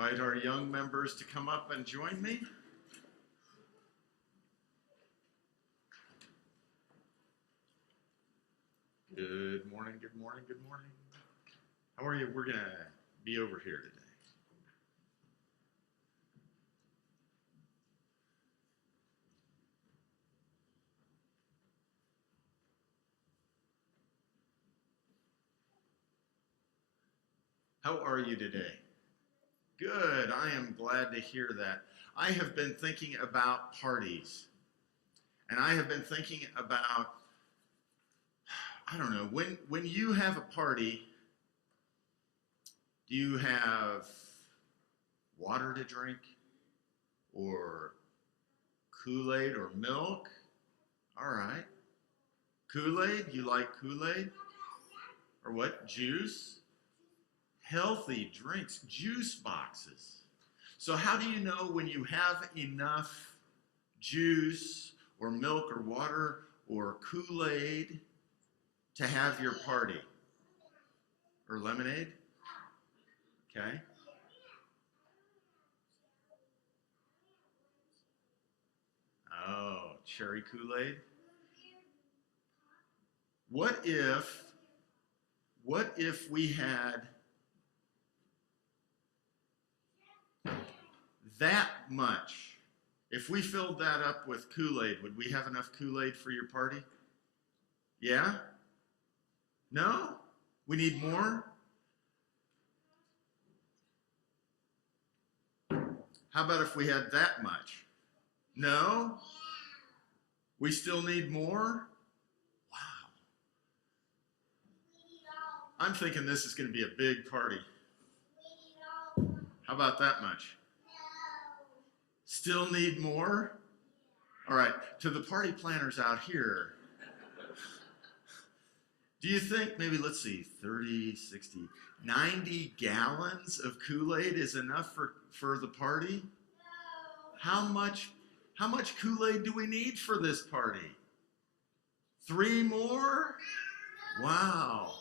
invite our young members to come up and join me. Good morning, good morning, good morning. How are you? We're going to be over here today. How are you today? Good. I am glad to hear that. I have been thinking about parties. And I have been thinking about, I don't know, when you have a party, do you have water to drink? Or Kool-Aid or milk? All right. Kool-Aid? You like Kool-Aid? Or what? Juice? Healthy drinks, juice boxes. So how do you know when you have enough juice or milk or water or Kool-Aid to have your party? Or lemonade? Okay. Oh, cherry Kool-Aid? What if we had that much? If we filled that up with Kool-Aid, would we have enough Kool-Aid for your party? Yeah? No? We need more? How about if we had that much? No? We still need more? Wow. I'm thinking this is going to be a big party. How about that much? Still need more? All right, to the party planners out here, do you think maybe, let's see, 30, 60, 90 gallons of Kool-Aid is enough for the party? How much Kool-Aid do we need for this party? 3 more? Wow.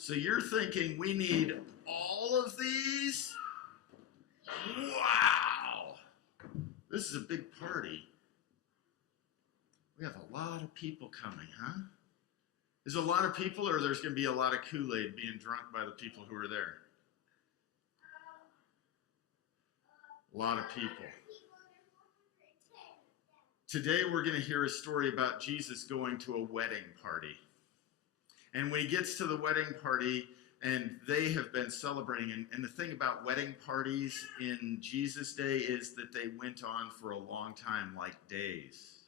So you're thinking we need all of these? Wow. This is a big party. We have a lot of people coming, huh? Is there a lot of people, or there's going to be a lot of Kool-Aid being drunk by the people who are there? A lot of people. Today we're going to hear a story about Jesus going to a wedding party. And when he gets to the wedding party, and they have been celebrating, and the thing about wedding parties in Jesus' day is that they went on for a long time, like days.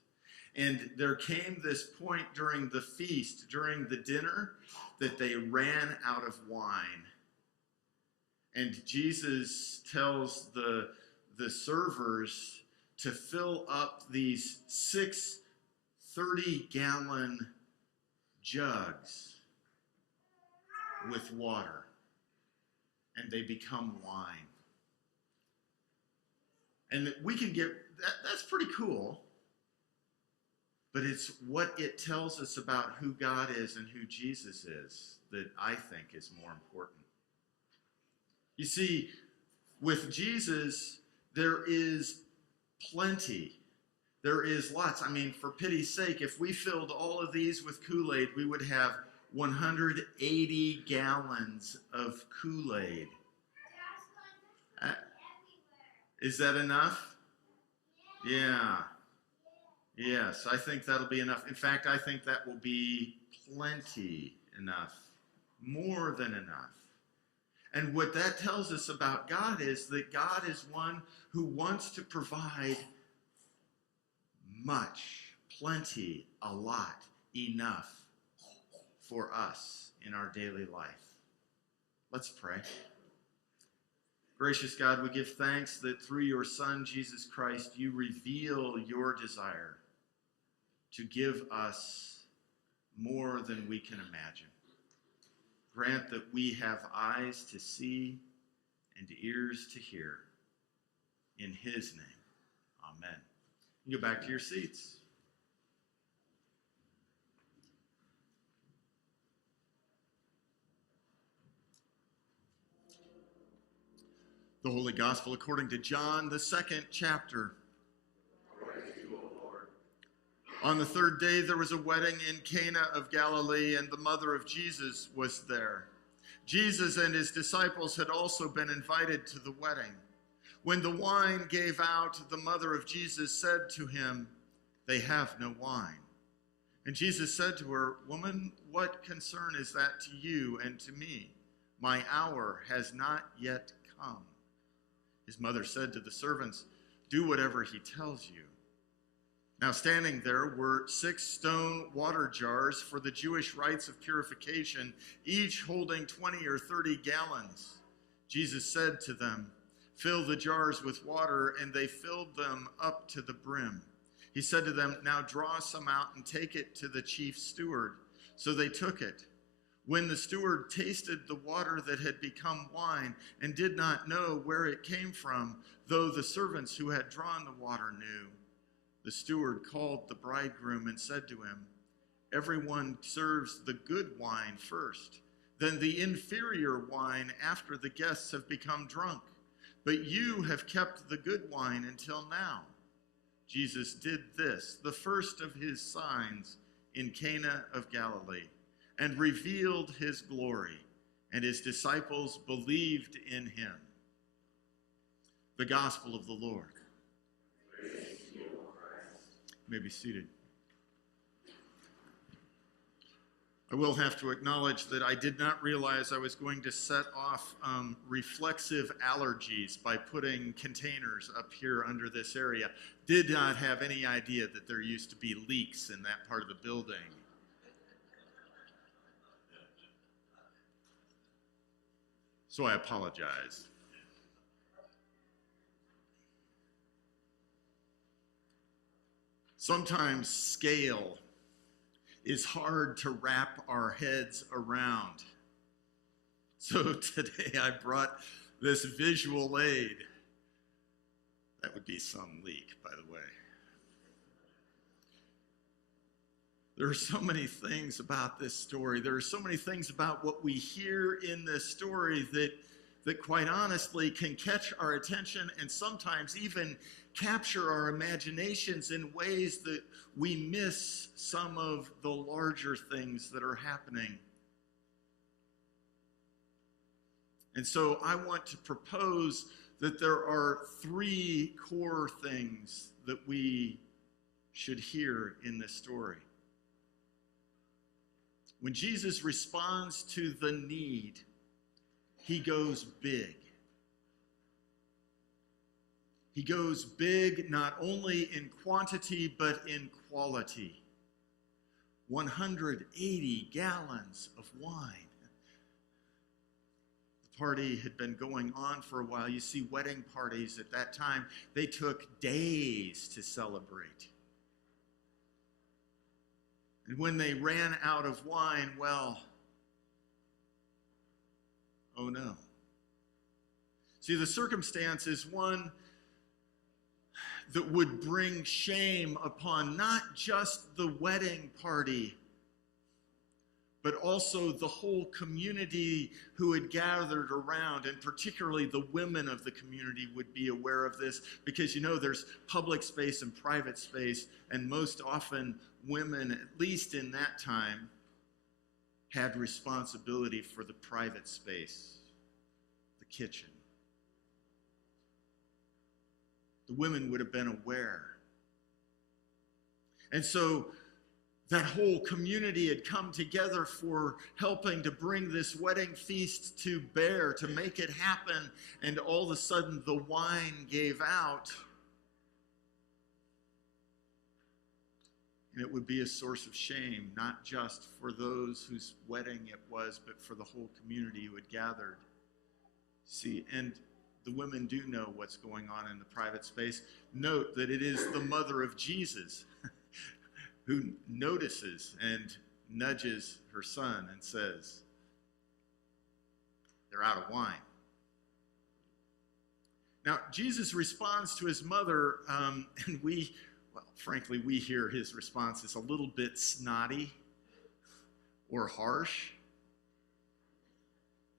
And there came this point during the feast, during the dinner, that they ran out of wine. And Jesus tells the servers to fill up these 6 30-gallon jugs with water, and they become wine. And we can get that's pretty cool, but it's what it tells us about who God is and who Jesus is that I think is more important. You see, with Jesus, there is plenty. There is lots. I mean, for pity's sake, if we filled all of these with Kool-Aid, we would have 180 gallons of Kool-Aid. Is that enough? Yeah. Yes, I think that'll be enough. In fact, I think that will be plenty enough. More than enough. And what that tells us about God is that God is one who wants to provide much, plenty, a lot, enough for us in our daily life. Let's pray. Gracious God, we give thanks that through your Son, Jesus Christ, you reveal your desire to give us more than we can imagine. Grant that we have eyes to see and ears to hear. In his name, amen. You go back to your seats. The Holy Gospel according to John, the 2nd chapter. On the 3rd day there was a wedding in Cana of Galilee, and the mother of Jesus was there. Jesus and his disciples had also been invited to the wedding. When the wine gave out, the mother of Jesus said to him, "They have no wine." And Jesus said to her, "Woman, what concern is that to you and to me? My hour has not yet come." His mother said to the servants, "Do whatever he tells you." Now standing there were 6 stone water jars for the Jewish rites of purification, each holding 20 or 30 gallons. Jesus said to them, "Fill the jars with water," and they filled them up to the brim. He said to them, "Now draw some out and take it to the chief steward." So they took it. When the steward tasted the water that had become wine and did not know where it came from, though the servants who had drawn the water knew, the steward called the bridegroom and said to him, "Everyone serves the good wine first, then the inferior wine after the guests have become drunk. But you have kept the good wine until now." Jesus did this, the first of his signs in Cana of Galilee, and revealed his glory, and his disciples believed in him. The Gospel of the Lord. You may be seated. I will have to acknowledge that I did not realize I was going to set off reflexive allergies by putting containers up here under this area. Did not have any idea that there used to be leaks in that part of the building. So I apologize. Sometimes scale is hard to wrap our heads around. So today I brought this visual aid. That would be some leak, by the way. There are so many things about this story. There are so many things about what we hear in this story that quite honestly can catch our attention and sometimes even capture our imaginations in ways that we miss some of the larger things that are happening. And so I want to propose that there are 3 core things that we should hear in this story. When Jesus responds to the need, he goes big. He goes big not only in quantity, but in quality. 180 gallons of wine. The party had been going on for a while. You see, wedding parties at that time, they took days to celebrate. And when they ran out of wine, well, oh no. See, the circumstance is one that would bring shame upon not just the wedding party, but also the whole community who had gathered around, and particularly the women of the community would be aware of this, because there's public space and private space, and most often women, at least in that time, had responsibility for the private space, the kitchen. The women would have been aware. And so that whole community had come together for helping to bring this wedding feast to bear, to make it happen, and all of a sudden the wine gave out. And it would be a source of shame, not just for those whose wedding it was, but for the whole community who had gathered. See, and the women do know what's going on in the private space. Note that it is the mother of Jesus who notices and nudges her son and says, "They're out of wine." Now, Jesus responds to his mother, and frankly, we hear his response is a little bit snotty or harsh.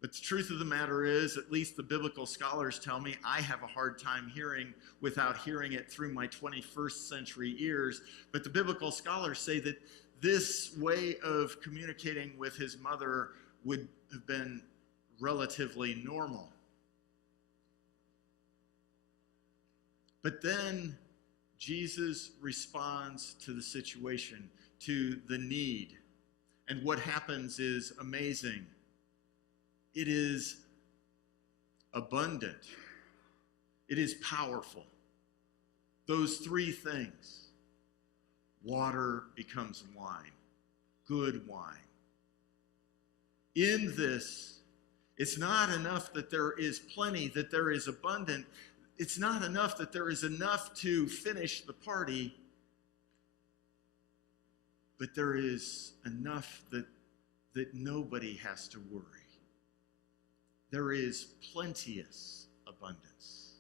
But the truth of the matter is, at least the biblical scholars tell me, I have a hard time hearing without hearing it through my 21st century ears. But the biblical scholars say that this way of communicating with his mother would have been relatively normal. But then Jesus responds to the situation, to the need. And what happens is amazing. It is abundant. It is powerful. Those three things. Water becomes wine. Good wine. In this, it's not enough that there is plenty, that there is abundant. It's not enough that there is enough to finish the party, but there is enough that nobody has to worry. There is plenteous abundance.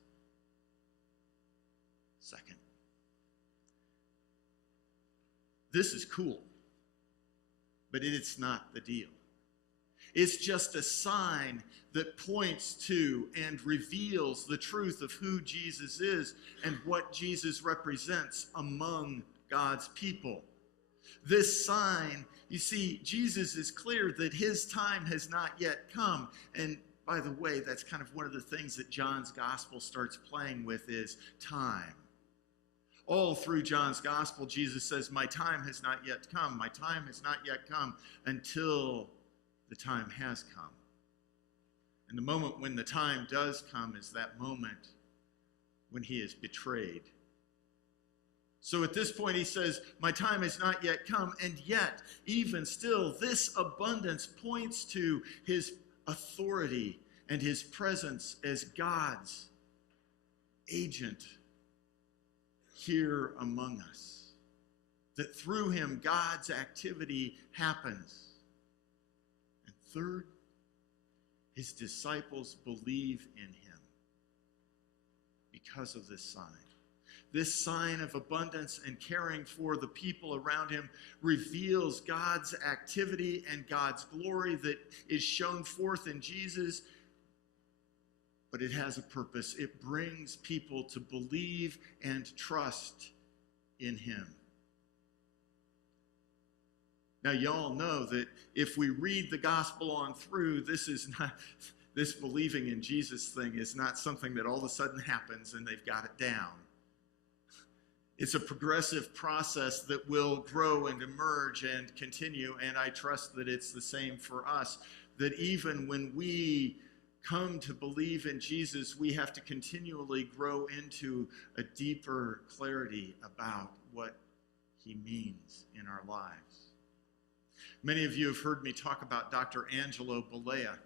Second, this is cool, but it's not the deal. It's just a sign that points to and reveals the truth of who Jesus is and what Jesus represents among God's people. This sign, you see, Jesus is clear that his time has not yet come. And by the way, that's kind of one of the things that John's gospel starts playing with is time. All through John's gospel, Jesus says, my time has not yet come. My time has not yet come until the time has come. And the moment when the time does come is that moment when he is betrayed. So at this point he says, my time has not yet come, and yet, even still, this abundance points to his authority and his presence as God's agent here among us. That through him, God's activity happens. And third, his disciples believe in him because of this sign. This sign of abundance and caring for the people around him reveals God's activity and God's glory that is shown forth in Jesus. But it has a purpose. It brings people to believe and trust in him. Now, y'all know that if we read the gospel on through, this believing in Jesus thing is not something that all of a sudden happens and they've got it down. It's a progressive process that will grow and emerge and continue, and I trust that it's the same for us, that even when we come to believe in Jesus, we have to continually grow into a deeper clarity about what he means in our lives. Many of you have heard me talk about Dr. Angelo Balea.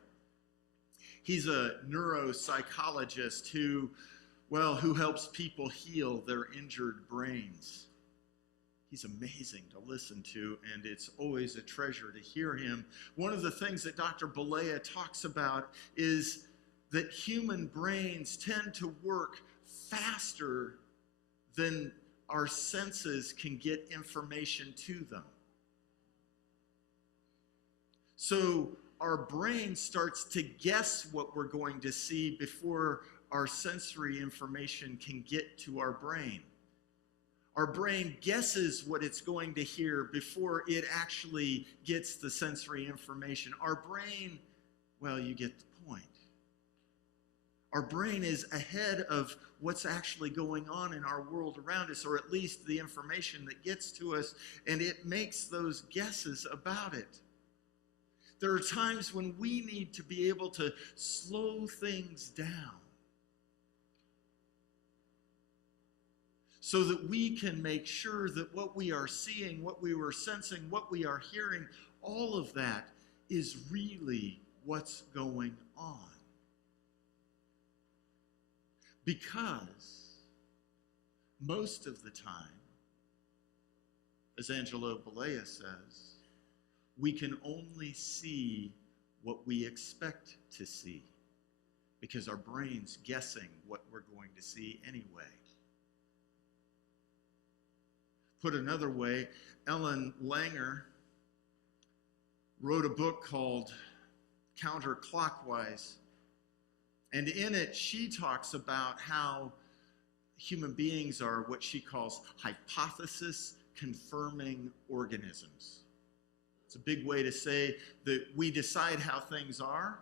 He's a neuropsychologist who helps people heal their injured brains. He's amazing to listen to, and it's always a treasure to hear him. One of the things that Dr. Balea talks about is that human brains tend to work faster than our senses can get information to them. So our brain starts to guess what we're going to see before our sensory information can get to our brain. Our brain guesses what it's going to hear before it actually gets the sensory information. Our brain, you get the point. Our brain is ahead of what's actually going on in our world around us, or at least the information that gets to us, and it makes those guesses about it. There are times when we need to be able to slow things down so that we can make sure that what we are seeing, what we are sensing, what we are hearing, all of that is really what's going on. Because most of the time, as Angelo Balea says, we can only see what we expect to see because our brain's guessing what we're going to see anyway. Put another way, Ellen Langer wrote a book called counterclockwise. And in it, she talks about how human beings are what she calls hypothesis-confirming organisms. It's a big way to say that we decide how things are,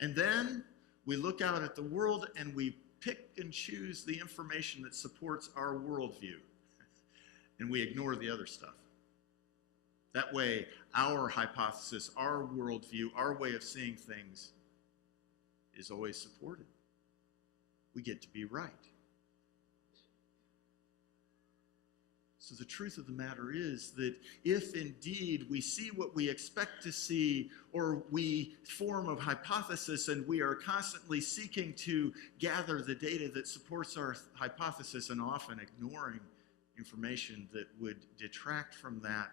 and then we look out at the world and we pick and choose the information that supports our worldview, and we ignore the other stuff. That way, our hypothesis, our worldview, our way of seeing things is always supported. We get to be right. So the truth of the matter is that if indeed we see what we expect to see, or we form a hypothesis and we are constantly seeking to gather the data that supports our hypothesis and often ignoring information that would detract from that,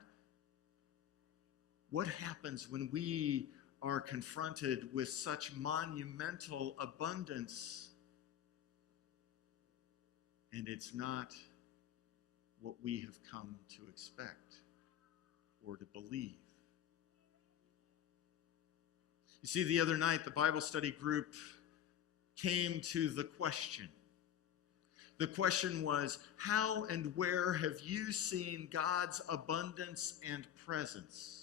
what happens when we are confronted with such monumental abundance and it's not what we have come to expect or to believe? You see, the other night, the Bible study group came to the question. The question was, how and where have you seen God's abundance and presence?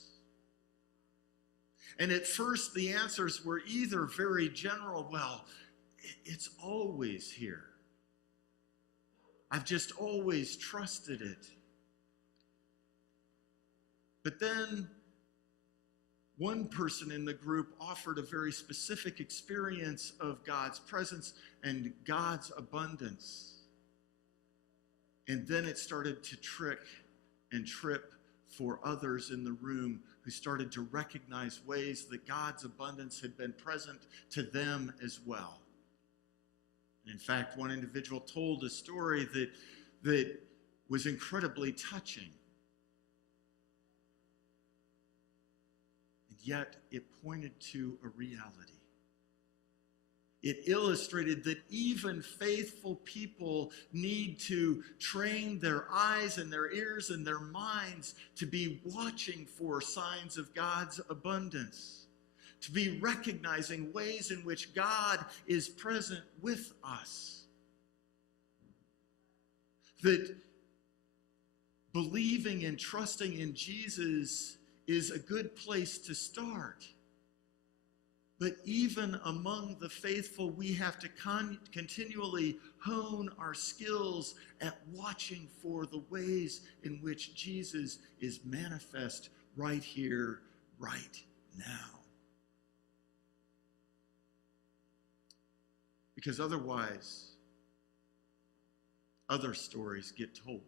And at first, the answers were either very general, well, it's always here. I've just always trusted it. But then one person in the group offered a very specific experience of God's presence and God's abundance. And then it started to trick and trip for others in the room who started to recognize ways that God's abundance had been present to them as well. In fact, one individual told a story that was incredibly touching. And yet it pointed to a reality. It illustrated that even faithful people need to train their eyes and their ears and their minds to be watching for signs of God's abundance, to be recognizing ways in which God is present with us. That believing and trusting in Jesus is a good place to start. But even among the faithful, we have to continually hone our skills at watching for the ways in which Jesus is manifest right here, right now. Because otherwise, other stories get told.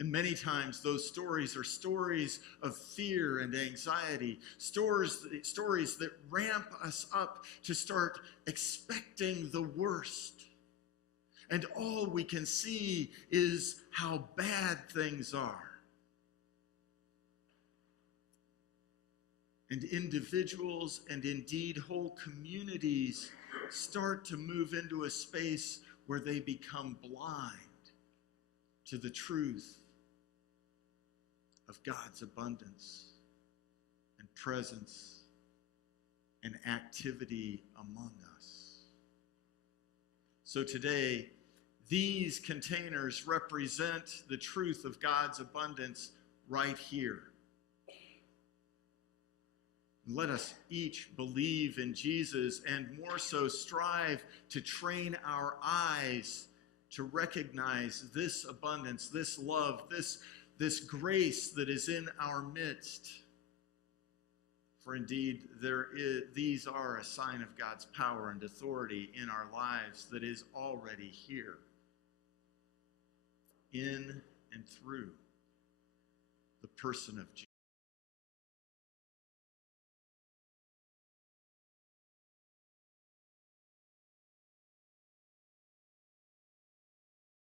And many times those stories are stories of fear and anxiety, stories that ramp us up to start expecting the worst. And all we can see is how bad things are. And individuals and indeed whole communities start to move into a space where they become blind to the truth of God's abundance and presence and activity among us. So today, these containers represent the truth of God's abundance right here. Let us each believe in Jesus and more so strive to train our eyes to recognize this abundance, this love, this grace that is in our midst. For indeed, these are a sign of God's power and authority in our lives that is already here, in and through the person of Jesus.